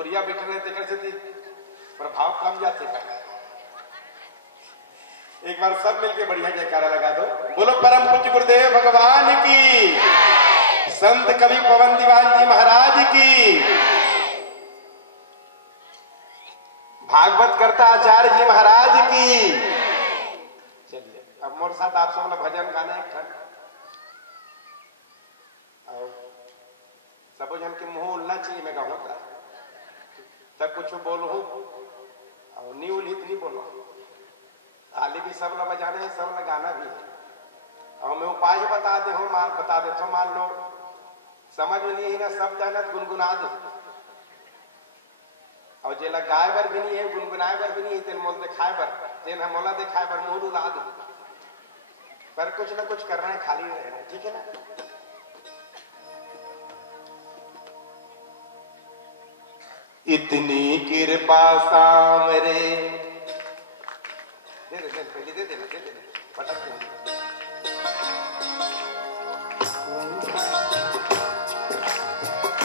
सूर्या बिठने देखने से प्रभाव कम जाते हैं। एक बार सब मिलके बढ़िया जयकारा लगा दो। बोलो परम पूज्य गुरुदेव भगवान की, संत कवि पवन दीवान जी महाराज की, भागवत करता आचार्य जी महाराज की। चलिए अब मोर साथ आप सब लोग भजन गाना है। सब जन के मुंह उलना चाहिए, मैं कहूँ तब कुछ बोलो और नी उलित नहीं बोलो। ताली भी सब लोग बजाने हैं, सब लोग गाना भी है। और मैं उपाय बता दे हो, बता दे तो मान लो समझ में नहीं है ना, सब जानत गुनगुना दो। और जेला गाय बर भी नहीं है, गुनगुनाए बर भी नहीं है, तेन मोल दिखाए बर, तेन हम मोला दिखाए बर मुंह उड़ा दो। पर कुछ ना कुछ करना है, खाली रहना है, ठीक है ना। इतनी कृपा सामरे दे दे पटक दे।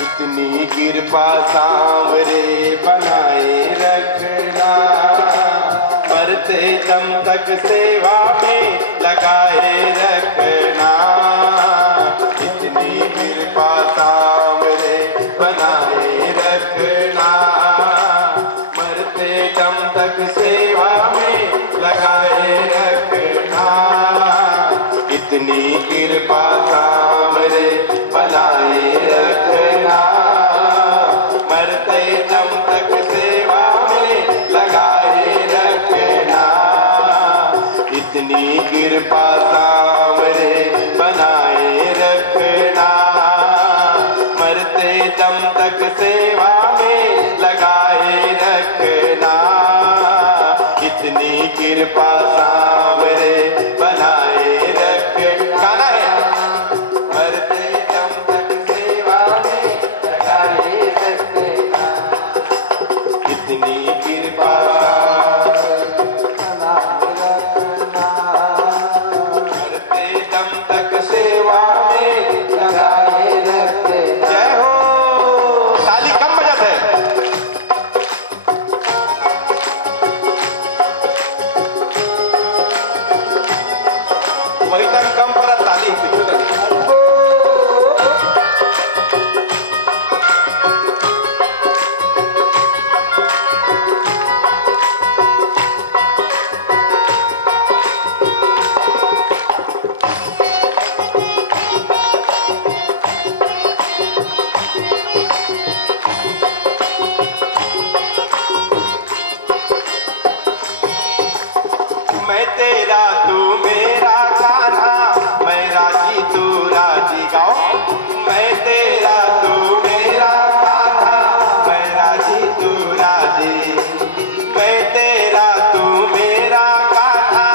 इतनी कृपा सामरे बनाए रखना, मरते दम तक सेवा में लगाए रखना। इतनी कृपा सामरे बनाए रखना, मरते दम तक सेवा में लगाए रखना। इतनी कृपा सामरे बनाए रखना, मरते दम तक सेवा में लगाए रखना। इतनी कृपा सामरे बनाए रखना, मरते दम तक सेवा में लगाए रखना। इतनी कृपा सामरे बनाए रखना, गाना है, मरते दम तक सेवा में लगाए रखना। इतनी कृपा मरते दम तक सेवा में लगाए रखना। जय हो। ताली कम बजाते हैं, वही तक कम पर ताली मैं तेरा तू मेरा कान्हा, मैं राजी तू राजी। गाओ। मैं तेरा तू मेरा कान्हा, मैं राजी तू राजी। मैं तेरा तू मेरा कान्हा,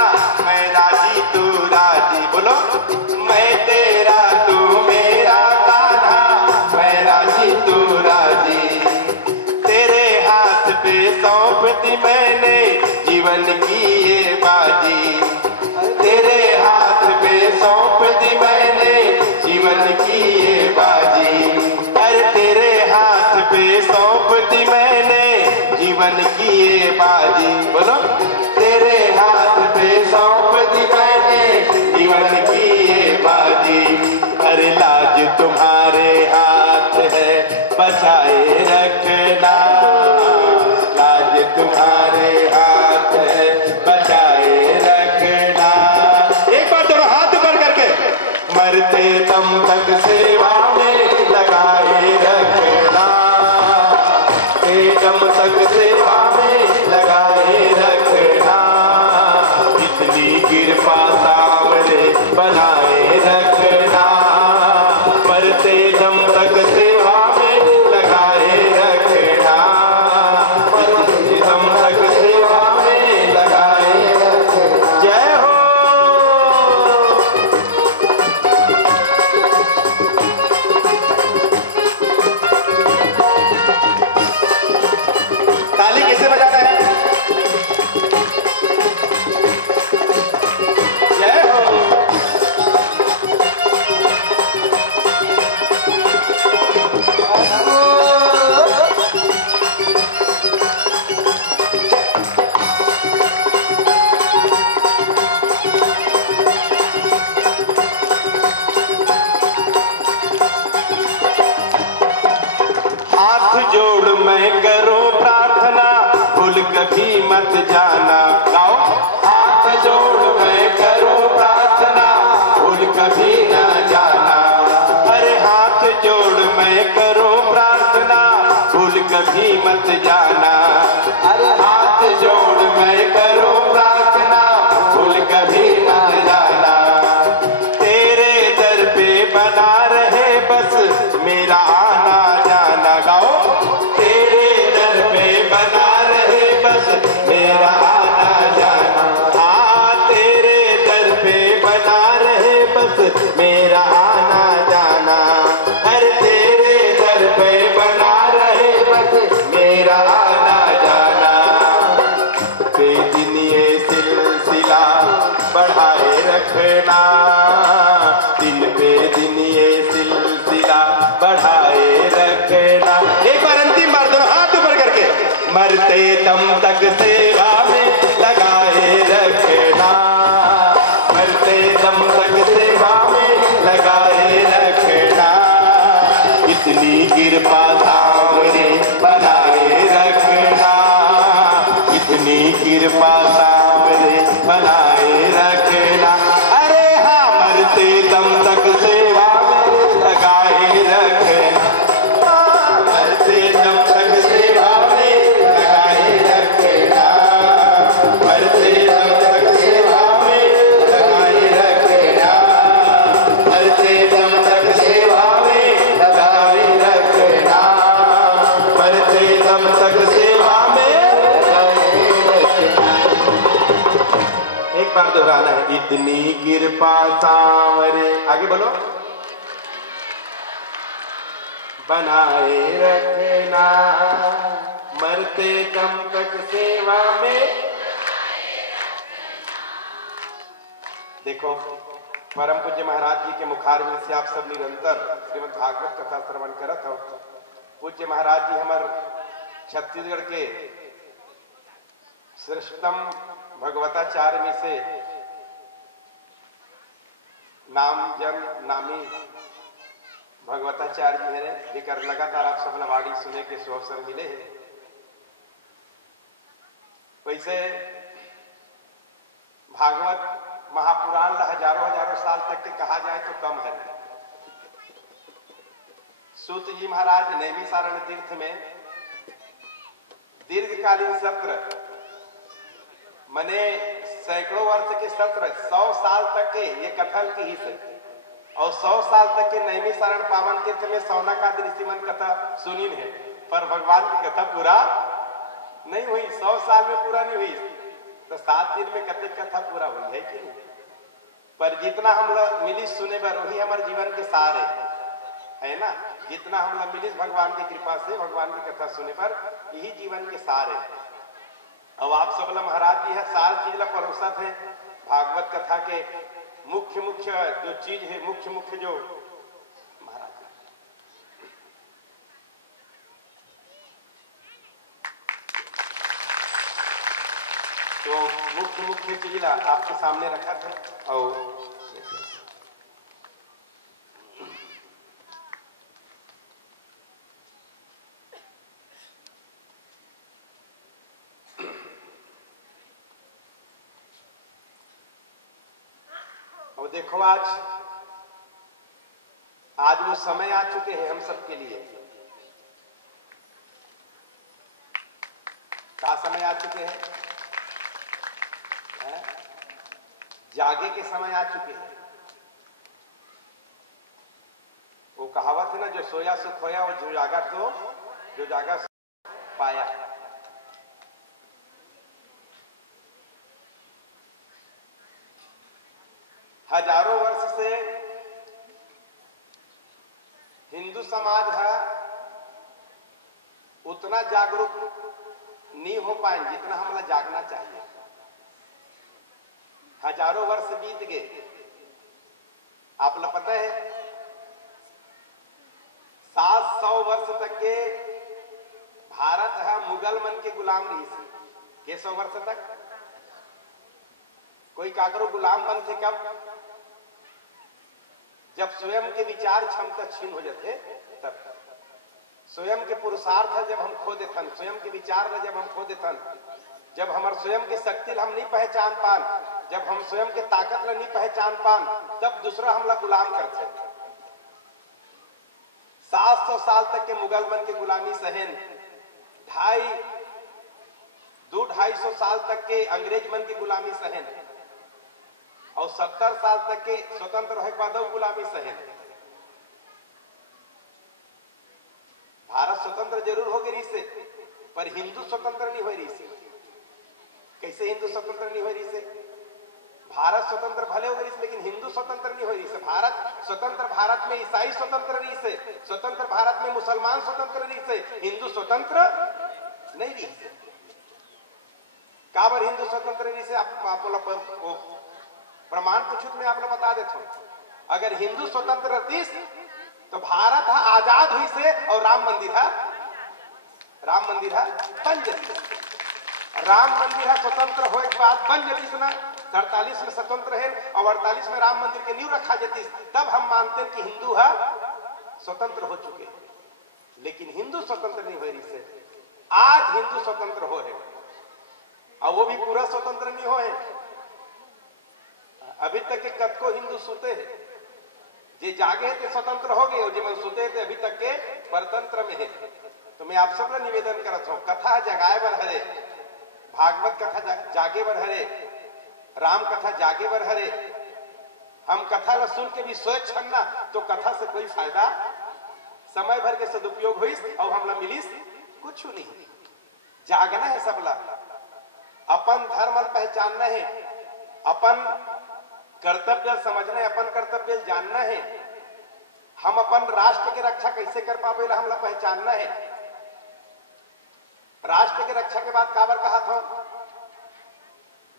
मैं राजी तू राजी। बोलो। मैं तेरा तू मेरा कान्हा, मैं राजी तू राजी। तेरे हाथ पे सौंप दी मैंने जीवन की ये बाजी। तेरे हाथ पे सौंप दी मैंने जीवन की ये बाजी। अरे तेरे हाथ पे सौंप दी मैंने जीवन की ये बाजी। बोलो। तेरे हाथ पे सौंप दी मैंने जीवन की ये बाजी। अरे लाज तुम्हारे हाथ है, बचाए रखना। लाज तुम्हारे हाथ है, बचाए रखना। एक बार दोनों हाथ ऊपर करके, मरते दम तक सेवा में लगाए रखना। दम तक सेवा में लगाए रखना। इतनी कृपा सामने बनाए रखना, मरते दम तक सेवा में लगाए रखना। मरते दम तक सेवा में लगाए रखना। जय हो। ताली कैसे बजाना है? जय हो। कभी मत जाना। गाओ। हाथ जोड़ मैं करूं प्रार्थना, भूल कभी न जाना। अरे हाथ जोड़ मैं करूं प्रार्थना, भूल कभी मत जाना। अरे हाथ जोड़ मैं करूं प्रार्थना, भूल कभी मत जाना। तेरे दर पे बना रहे बस मेरा आना जाना। गाओ। तेरे दर पे बना रहे बस मेरा आना जाना। हाँ तेरे दर पे बना रहे बस मेरा आना जाना। अरे तेरे दर पे बना रहे बस मेरा आना जाना। बेदिन ये सिलसिला बढ़ाए रखना, दिन पे दिन ये सिलसिला बढ़ाए रखना। एक बार अंतिम बार दोनों हाथ ऊपर करके, मरते दम तक सेवा में लगाए रखना, मरते दम तक सेवा में लगाए रखना। इतनी कृपा सामने बनाए रखना, इतनी कृपा सामने बनाए रखना। अरे हाँ मरते दम तक सेवा में लगाए रखना, मरते दम तक सेवा में लगाए रखना, मरते दम तक सेवा में लगाए रखना, मरते दम तक सेवा में लगाए रखना, मरते दम तक सेवा में। एक बार दोहराना है, इतनी कृपा सांवरे, आगे बोलो, बनाए रखना, मरते दम तक सेवा में। देखो परम पूज्य महाराज जी के मुखारविंद से आप सब निरंतर श्रीमद् भागवत कथा श्रवण करत हो। पूज्य महाराज जी हमार छत्तीसगढ़ के श्रेष्ठतम भगवताचार्य में से नाम जन नामी भगवताचार्य जी है, जेकर लगातार आप सब वाणी सुने के सुअवसर मिले हैं। वैसे भागवत महापुराण हजारों हजारों साल तक के कहा जाए तो कम है। सूत जी महाराज नैमिषारण्य तीर्थ में दीर्घकालीन सत्र मने सैकड़ों वर्ष के सत्र 100 साल तक के ये कथन की ही से, और 100 साल तक के नैमिषारण्य पावन तीर्थ में सौनकादि ऋषिमन कथा सुनी है, पर भगवान की कथा पूरा नहीं हुई। 100 साल में पूरा नहीं हुई तो 7 दिन में कथित कथा पूरा हुई है कि नहीं? पर जितना हम लोग मिली सुने पर वही हमारे जीवन के सार है ना। जितना हम लोग मिली भगवान की कृपा से भगवान की कथा सुने पर यही जीवन के सार है। अब आप सब महाराज जी है सार चीज ला परोसत है। भागवत कथा के मुख्य मुख्य जो चीज है, मुख्य मुख्य जो महाराज तो मुख्य मुख्य चीज ला आपके सामने रखा था। और देखो आज वो समय आ चुके हैं हम सबके लिए। क्या समय आ चुके हैं? जागे के समय आ चुके हैं। वो कहावत है ना, जो सोया सो खोया और जो जागा सो पाया। हजारों वर्ष से हिंदू समाज है उतना जागरूक नहीं हो पाए जितना हमें जागना चाहिए। हजारों वर्ष बीत गए। आप लोग पता है 700 वर्ष तक के भारत है मुगल मन के गुलाम रही थी। के 100 वर्ष तक कोई काकरो गुलाम बन थे कब? जब स्वयं के विचार क्षमता छीन हो जाते, तब स्वयं के पुरुषार्थ जब हम खो देथन, स्वयं के विचार जब हम खो देथन, जब हमार स्वयं के शक्ति हम नहीं पहचान पान, जब हम स्वयं के ताकत नहीं पहचान पान, तब दूसरा हमला गुलाम करते। 700 साल तक के मुगल मन के गुलामी सहन, 250-250 साल तक के अंग्रेज मन की गुलामी सहन, और 70 साल तक के स्वतंत्र होने के बाद गुलामी सहन। भारत स्वतंत्र जरूर हो गई से, पर हिंदू स्वतंत्र नहीं हो रही से। कैसे हिंदू स्वतंत्र नहीं हो रही से? भारत स्वतंत्र भले हो गई, लेकिन हिंदू स्वतंत्र नहीं हो रही से। भारत स्वतंत्र, भारत में ईसाई स्वतंत्र नहीं से, स्वतंत्र भारत में मुसलमान स्वतंत्र नहीं से, हिंदू स्वतंत्र नहीं रही से। काबर हिंदू स्वतंत्र नहीं से? आप प्रमाण पूछो, मैं आप बता देता हूं। अगर हिंदू स्वतंत्र रहती तो भारत आजाद हुई से, और राम मंदिर बन जाती। राम मंदिर स्वतंत्र होने के बाद बन जाती ना, 48 में स्वतंत्र है और 48 में राम मंदिर के नींव रखा जाती, तब हम मानते हैं कि हिंदू स्वतंत्र हो चुके हैं। लेकिन हिंदू स्वतंत्र नहीं हो रही से। आज हिंदू स्वतंत्र हो है, और वो भी पूरा स्वतंत्र नहीं हो है। अभी तक के कद को हिंदू सुते हैं, जे जागे थे स्वतंत्र हो गए, और जो मन सुते थे अभी तक के परतंत्र में है। तो मैं आप सब निवेदन करता हूं, कथा जगाए बर हरे, भागवत कथा जागे बर हरे, राम कथा जागे बर हरे। हम कथा ला सुन के भी सोच छन्ना तो कथा से कोई फायदा, समय भर के सदुपयोग हुई और हमला मिलिस कुछ नहीं। जागना है सबला, अपन धर्म पहचानना है, अपन कर्तव्य समझना है, अपन कर्तव्य जानना है। हम अपन राष्ट्र की रक्षा कैसे कर पावे हमला पहचानना है। राष्ट्र की रक्षा के बाद काबर कहा था,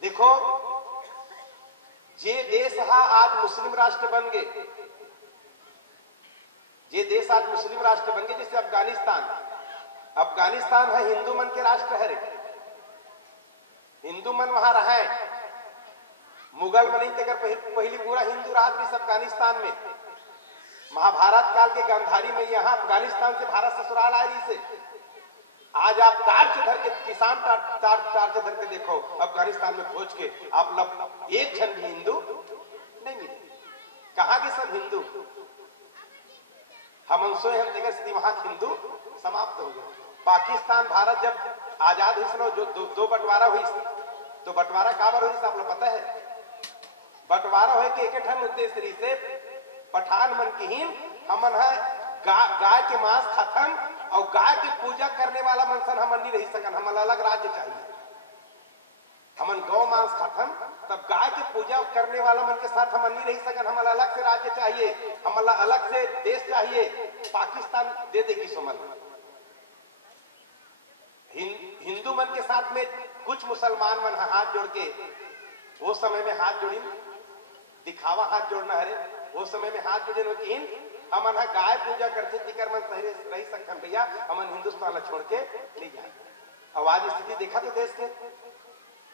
देखो जे देश आज मुस्लिम राष्ट्र बन गए, जे देश आज मुस्लिम राष्ट्र बन गए, जैसे अफगानिस्तान है हिंदू मन के राष्ट्र है। हिंदू मन वहां रहा है, मुगल मन पहली पूरा हिंदू राज भी अफगानिस्तान में। महाभारत काल के गांधारी में यहाँ अफगानिस्तान से भारत ससुराल आ रही से। आज आप टार्च धर के, किसान टार्च धर के देखो अफगानिस्तान में खोज के, आप लोग एक जन भी हिंदू नहीं मिले। कहां के सब हिंदू? हम वहां हिंदू समाप्त हो गए। पाकिस्तान भारत जब आजाद हुई, जो दो बंटवारा हुई, तो बंटवारा काबर हुई आप लोग पता है? बंटवारा हो के एक ठन उद्देश्य से पठान मन की हीन हमन है गाय के मांस खाथन, और गाय की पूजा करने वाला मनसन हमन नहीं रही सकन, हमन अलग राज्य चाहिए। हमन गौ मांस खाथन, तब गाय की पूजा करने वाला मन के साथ हमन नहीं रही सकन, हमन अलग से राज्य चाहिए, हमन अलग से देश चाहिए। पाकिस्तान दे देगी सोमन। हिंदू मन के साथ में कुछ मुसलमान मन हाथ जोड़ के, वो समय में हाथ जोड़ी दिखावा हाथ जोड़ना है, वो समय में हाथ जोड़े कि हमन गाय पूजा करते, जिकर मन रही सकन भैया, हमन हिंदुस्तान छोड़ के ले जाए। आवाज स्थिति देखा तो देश के।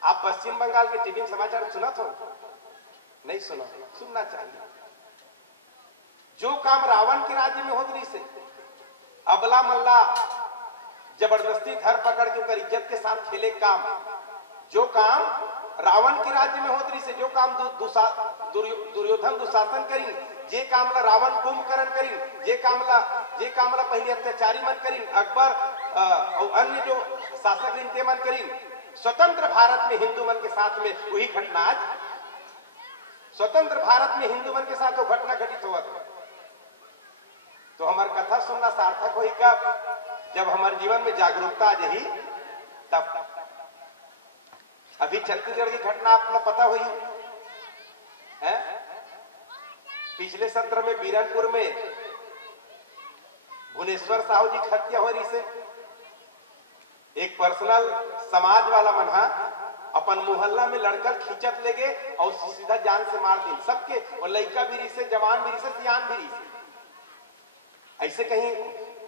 आप पश्चिम बंगाल के टीवी में समाचार सुना तो नहीं सुना? सुनना चाहिए। जो काम रावण के राज्य में होती से, अबला मल्ला जबरदस्ती धर पकड़ के उनकर इज्जत के साथ खेले काम, जो काम रावण के राज्य में होती से, जो काम दुर्योधन दुशासन करी, जे कामला रावण कुंभकर्ण करी, जे कामला पहले अत्याचारी मन करी, अकबर और अन्य जो शासक रही ते मन करी। स्वतंत्र भारत में हिंदू मन के साथ में वही घटना आज स्वतंत्र भारत में हिंदू मन के साथ वो घटना घटित हुआ था। तो हमारी कथा सुनना सार्थक हुई कब? जब हमारे जीवन में जागरूकता आ जाही तब। अभी छत्तीसगढ़ की घटना आपको पता हुई है? पिछले सत्र में बीरनपुर में भुवनेश्वर साहू जी की हत्या हो रही से। एक पर्सनल समाज वाला मन अपन मोहल्ला में लड़कल खींचत ले गए और सीधा जान से मार दी सबके, और लड़का भी रही से, जवान भी रही से, सियान भी रही से। ऐसे कहीं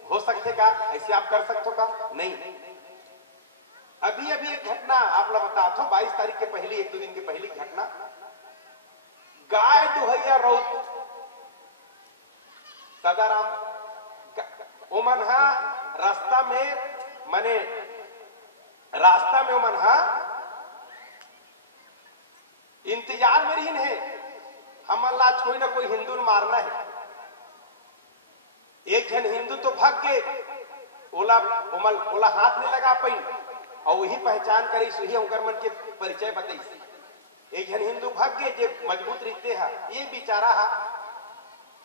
हो सकते का? ऐसे आप कर सकते हो का? नहीं। अभी एक घटना आप लोग बता दो, 22 तारीख के पहली, 1-2 दिन के पहली घटना, गाय दुहैया रौत सदाराम ओमन रास्ता में मने रास्ता में मन हा इंतजार में रही है, हम अल्लाह कोई ना कोई हिंदू ने मारना है। एक जन हिंदू तो भाग के ओला उमल ओला हाथ नहीं लगा पाई और वही पहचान करी, वही उनकर मन के परिचय बताई। एक जन हिंदू भाग गए जे मजबूत रीते है, ये बेचारा है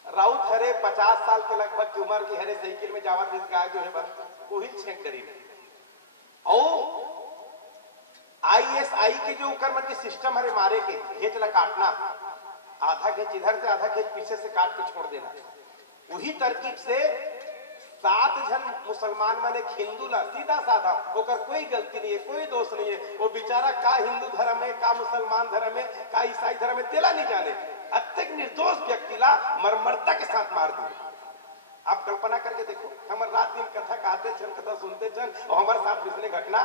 राउत हरे 50 साल के लगभग की उम्र की हरे साइकिल में जावा जिस गाय जो है बस वही छेक करी और ISI के जो उकर मन के सिस्टम हरे मारे के घेच ला काटना, आधा घेच इधर से आधा घेच पीछे से काट के छोड़ देना, वही तरकीब से 7 जन मुसलमान माने हिंदू ला सीधा साधा होकर कोई गलती नहीं है, कोई दोष नहीं है, वो बेचारा का हिंदू धर्म है का मुसलमान धर्म है का ईसाई धर्म है तेला नहीं जाने, अत्यंत निर्दोष व्यक्ति ला मर्मरता के साथ मार दिया। आप कल्पना करके देखो, हम रात दिन कथा कहते छन, कथा सुनते छन और हमारे साथ पिछले घटना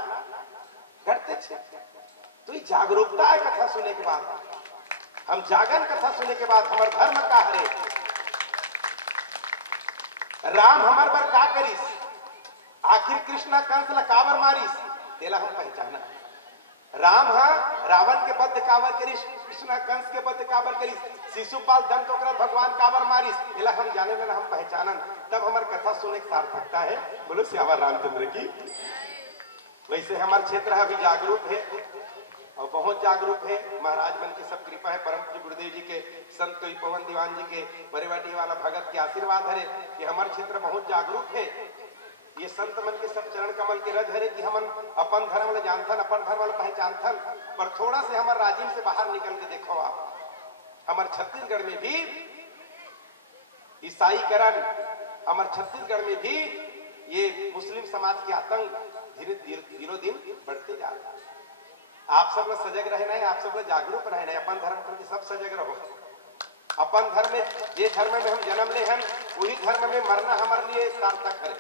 घटते छे। तो ये जागरूकता है कथा सुनने के बाद, हम जागन कथा सुनने के बाद हमारे धर्म का हरे राम हमार पर का करीस, आखिर कृष्णा कंस ला काबर मारिस तेला हम पहचाना। राम रावण के बद्ध काबर करीस, कृष्णा कंस के बद्ध काबर करीस, शिशुपाल दंत ओकरा भगवान काबर मारिस तेला हम जाने में हम पहचानन, तब हमार कथा सुनने की सार्थकता है। बोलो श्यामा रामचंद्र की। वैसे हमारे क्षेत्र अभी जागरूक है और बहुत जागरूक है, महाराज मन की सब कृपा है, परम पूज्य गुरुदेव जी के, संत कवि पवन दीवान जी के, बरेवाटी वाला भगत के आशीर्वाद है कि हमारे क्षेत्र बहुत जागरूक है। ये संत मन के सब चरण कमल के रज है कि हम अपन धर्म ले जानथन, अपन धर्म ले पहचानथन, पर थोड़ा से हमारे राजीव से बाहर निकल के देखो आप, हमारे छत्तीसगढ़ में भी ईसाईकरण, हमारे छत्तीसगढ़ में भी ये मुस्लिम समाज के आतंक धीरे दिन बढ़ते जा रहा है। आप सब लोग सजग रहना है, आप सब लोग जागरूक रहना है, अपन धर्म प्रति सब सजग रहो। अपन धर्म में जे धर्म में हम जन्म ले हैं वही धर्म में मरना हमारे लिए सार्थक है।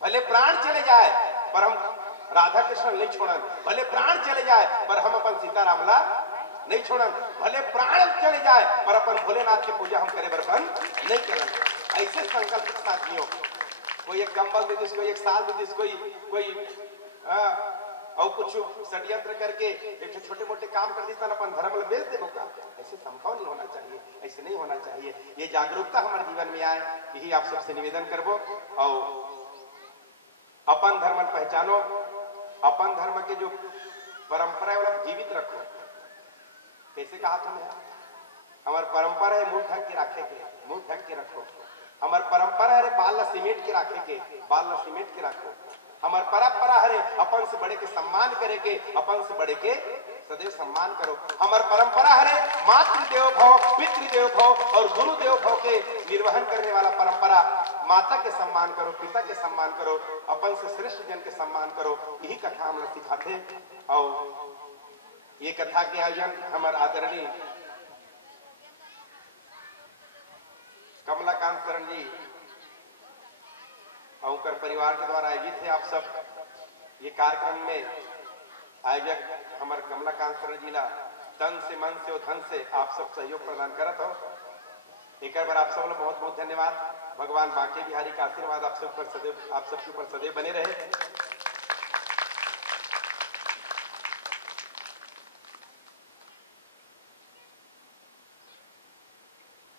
भले प्राण चले जाए पर हम राधा कृष्ण नहीं छोड़न, भले प्राण चले जाए पर हम अपन सीतारामला नहीं छोड़न, भले प्राण चले जाए पर अपन भोलेनाथ की पूजा हम करे बर्बन नहीं करन। ऐसे संकल्प के साथ नहीं हो, कोई एक कंबल दे दिस, कोई एक साल दे दिस, कोई और कुछ षड्यंत्र करके एक छोटे मोटे काम कर देता अपन धर्म में बेच देगा का, ऐसे संभव नहीं होना चाहिए, ऐसे नहीं होना चाहिए। ये जागरूकता हमारे जीवन में आए, यही आप सबसे निवेदन करबो। और अपन धर्म पहचानो, अपन धर्म के जो परंपरा है वो जीवित रखो। कैसे कहा तुमने, हमारी परंपरा है मुंह ढक के रखे के, मुंह ढक के रखो। हमारी परंपरा है बाल सीमेंट के रखे के, बाल सीमेंट के रखो। हमार परंपरा है अपन से बड़े के सम्मान करे के, अपन से बड़े के सदैव सम्मान करो। हमार परंपरा है मातृदेव भव, पितृदेव भव और गुरुदेव भव के निर्वहन करने वाला परंपरा। माता के सम्मान करो, पिता के सम्मान करो, अपन से श्रेष्ठ जन के सम्मान करो, यही कथा हम लोग सिखाते। और ये कथा के आयोजन हमारे आदरणीय कमलाकांत शरण जी और परिवार के द्वारा आयोजित है। आप सब ये कार्यक्रम में आयोजक हमारे कमलाकांत शरण जी ला तन से मन से और धन से आप सब सहयोग प्रदान करत हो। एक बार आप सब लोग बहुत बहुत धन्यवाद। भगवान बांके बिहारी का आशीर्वाद आप सब पर सदैव, आप सबके ऊपर सदैव बने रहे।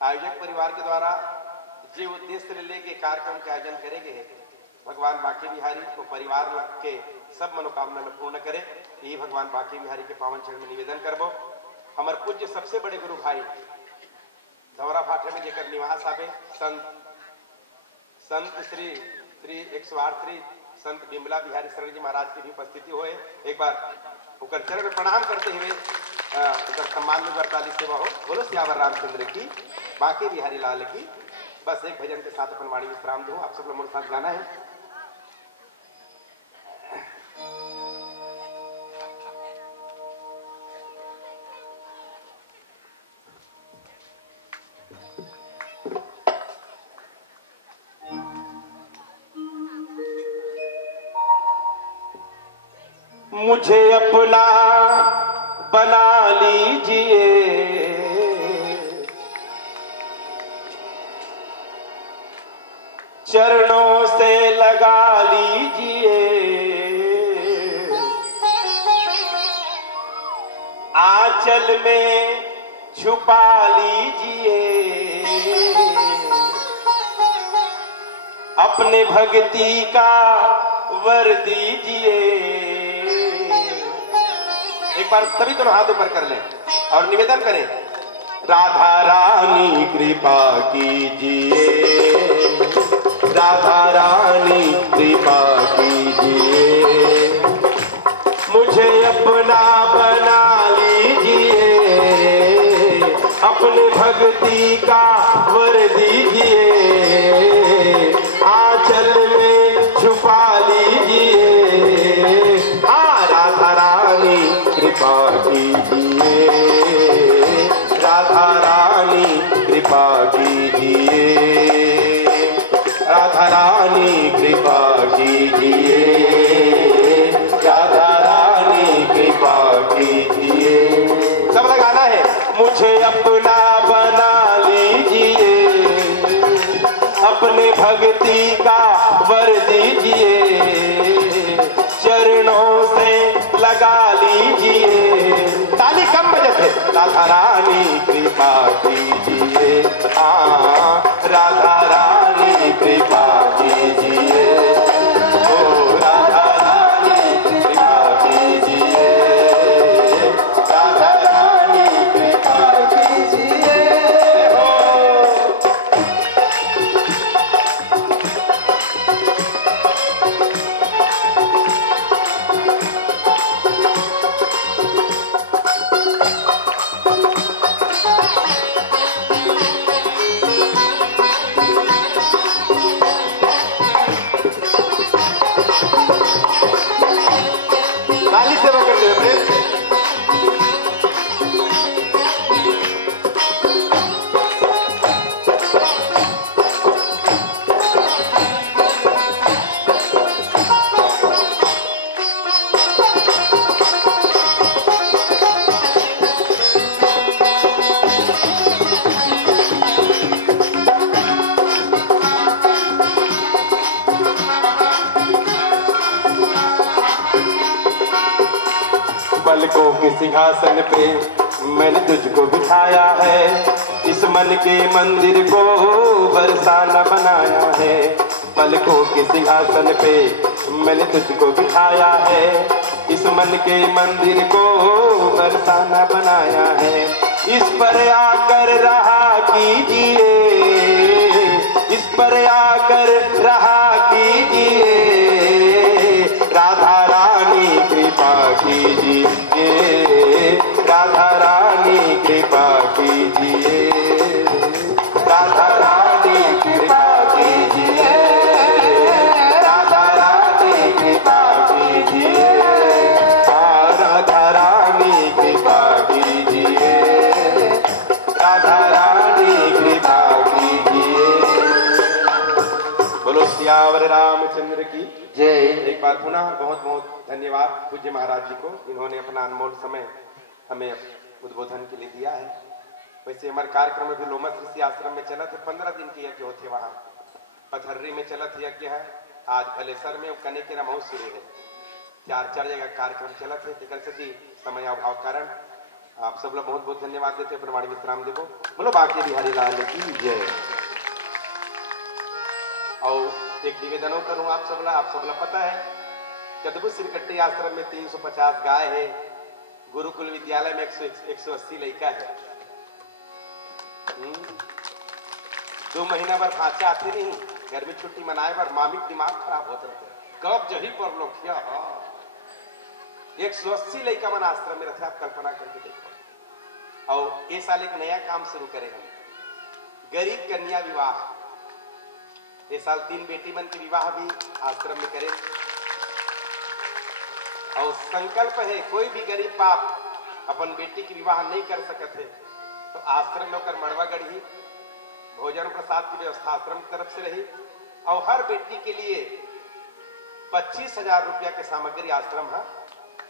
आयोजक परिवार के द्वारा जे उद्देश्य लेके कार्यक्रम के आयोजन करेंगे, भगवान बांके बिहारी को परिवार के सब मनोकामना पूर्ण करे, यही भगवान बांके बिहारी के पावन चरण में निवेदन करबो। हमारे पूज्य सबसे बड़े गुरु भाई धौरा भाटे में जेकर निवास आवे संत श्री 108 श्री संत बिमला बिहारी शरण जी महाराज की भी उपस्थिति होए। एक बार उनकर चरण में प्रणाम करते हुए उनका सम्मान में बरताली सेवा हो। बोलो श्यावर रामचंद्र की, बांके बिहारी लाल की। बस एक भजन के साथ अपन वाणी विश्राम दूं। आप सब लोग मेरे साथ गाना है। मुझे अपना बना लीजिए, चरणों से लगा लीजिए, आंचल में छुपा लीजिए अपने भक्ति का वर दीजिए। एक बार सभी दोनों हाथ ऊपर कर लें और निवेदन करें, राधा रानी कृपा कीजिए, राधा रानी कृपा कीजिए, मुझे अपना बना लीजिए, अपने भक्ति का वर दीजिए, आंचल में छुपा लीजिए। राधा रानी कृपा कीजिए, राधा रानी कृपा कीजिए, राधा रानी कृपा कीजिए, राधा रानी कृपा कीजिए। सब लगाना है, मुझे अपना बना लीजिए, अपने भक्ति का वर दीजिए, चरणों से लगा लीजिए। ताली कम बजते, राधा रानी कृपा कीजिए, राधा रानी कृपा कीजिए, ओ राधा रानी कृपा कीजिए, राधा रानी कृपा कीजिए। ताली सेवा करते हुए प्रेम से। पलकों के सिंहासन पे मैंने तुझको बिठाया है, इस मन के मंदिर को बरसाना बनाया है। पलकों के सिंहासन पे मैंने तुझको बिठाया है, इस मन के मंदिर को बरसाना बनाया है। इस पर आकर रहा कीजिए, इस पर आकर रहा कीजिए, राधा रानी कृपा कीजिए, राधा रानी कृपा कीजिए, राधा रानी कृपा कीजिए, राधा रानी कृपा कीजिए, राधा रानी कृपा कीजिए, राधा रानी कृपा कीजिए। बोलो सियावर रामचंद्र की जय। एक बार पुनः बहुत बहुत धन्यवाद पूज्य महाराज जी को, इन्होंने अपना अनमोल समय हमें उद्बोधन के लिए दिया है। वैसे हमारे कार्यक्रम में भी लोमस ऋषि आश्रम में चला थे, 15 दिन के यज्ञ होते वहां पथर्री में चला थे यज्ञ है, आज भलेसर में कने के रमऊ शुरू है, 4 जगह कार्यक्रम चला थे। सती समय अभाव कारण आप सब लोग बहुत बहुत धन्यवाद देते प्रमाण विश्राम देवो। बोलो बाकी बिहारी लाल की जय। और एक निवेदनों करूं आप सबला पता है कदबू श्रीकट्टी आश्रम में 350 गाय है, गुरुकुल विद्यालय में 180 लड़का है। 2 महीना भर भाषा आती नहीं, गर्मी छुट्टी मनाए पर मामी दिमाग खराब होता रहता, कब जही पर लोग क्या 180 लड़का मन आश्रम में रहते, आप कल्पना करके देखो। और ये साल एक नया काम शुरू करे हम, गरीब कन्या विवाह। ये साल 3 बेटी मन के विवाह भी आश्रम में करे, और संकल्प है कोई भी गरीब बाप अपन बेटी की विवाह नहीं कर सकते है तो आश्रम में होकर मड़वा गढ़ी, भोजन प्रसाद की व्यवस्था आश्रम की तरफ से रही, और हर बेटी के लिए 25,000 रुपया के सामग्री आश्रम है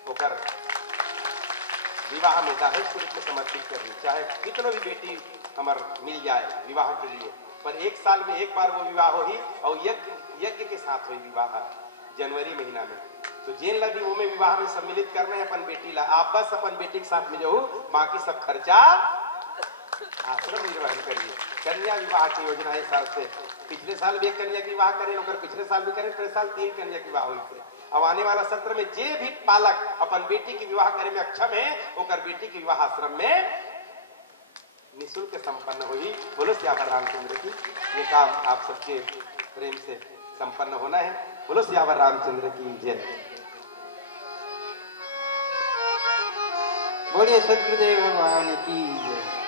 होकर विवाह में दाहेज के रूप में समर्पित करनी, चाहे कितनों भी बेटी हमार मिल जाए विवाह के लिए, पर 1 साल में एक बार वो विवाह हो ही, और यज्ञ के साथ हुई विवाह जनवरी महीना में। तो जेन ला भी वो में विवाह में सम्मिलित करना है अपन बेटी ला। आप बस अपन बेटी के साथ में जाओ, बाकी सब खर्चा आश्रम निर्वहन करिए। कन्या विवाह की योजना इस साल से, पिछले साल भी एक कन्या की विवाह करें, और पिछले साल भी करें, पिछले साल 3 कन्या की विवाह हुई थे। अब आने वाला सत्र में जे भी पालक अपन बेटी की विवाह करे में अक्षम है, ओकर बेटी की विवाह आश्रम में निःशुल्क संपन्न हुई। बोलो सियावर रामचंद्र की। ये काम आप सबके प्रेम से संपन्न होना है। बोलो सियावर रामचंद्र की जय। बोलिए सतगुरुदेव भगवान की जय।